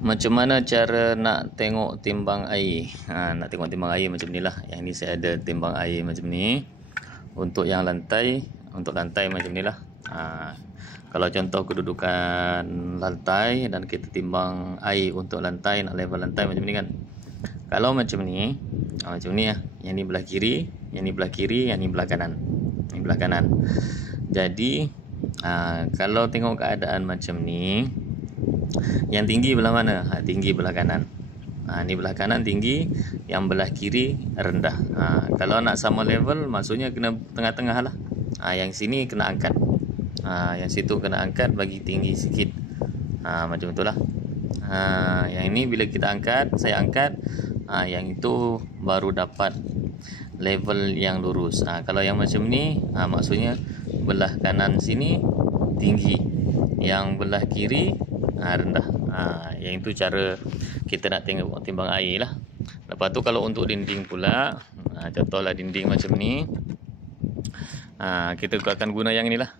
Macam mana cara nak tengok timbang air? Nak tengok timbang air macam ni lah. Yang ni saya ada timbang air macam ni. Untuk yang lantai, untuk lantai macam ni lah. Kalau contoh kedudukan lantai dan kita timbang air untuk lantai, nak level lantai macam ni kan. Kalau macam ni lah. Yang ni belah kiri, yang ni belah kiri, yang ni belah kanan. Ini belah kanan. Jadi kalau tengok keadaan macam ni, yang tinggi belah mana? Tinggi belah kanan. Ni belah kanan tinggi, yang belah kiri rendah. Kalau nak sama level, maksudnya kena tengah-tengah lah. Yang sini kena angkat, yang situ kena angkat bagi tinggi sikit. Macam itulah. Yang ini bila kita angkat, saya angkat, yang itu baru dapat level yang lurus. Kalau yang macam ni, maksudnya belah kanan sini tinggi, yang belah kiri rendah. Yang itu cara kita nak tengok timbang air lah. Lepas tu kalau untuk dinding pula, contohlah dinding macam ni, kita akan guna yang inilah.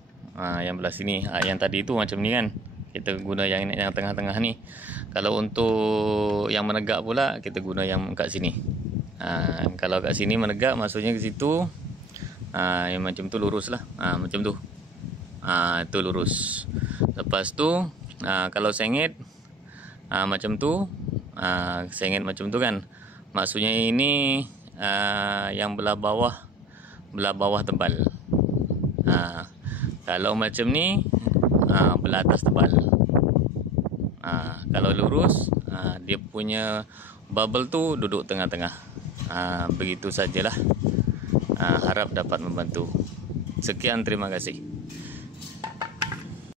Yang belah sini, yang tadi tu macam ni kan, kita guna yang tengah-tengah ni. Kalau untuk yang menegak pula, kita guna yang kat sini. Kalau kat sini menegak, maksudnya ke situ, yang macam tu lurus lah. Macam tu, itu lurus. Lepas tu kalau sengit macam tu, sengit macam tu kan, maksudnya ini yang belah bawah tebal. Kalau macam ni, belah atas tebal. Kalau lurus, dia punya bubble tu duduk tengah-tengah. Begitu sajalah. Harap dapat membantu. Sekian, terima kasih.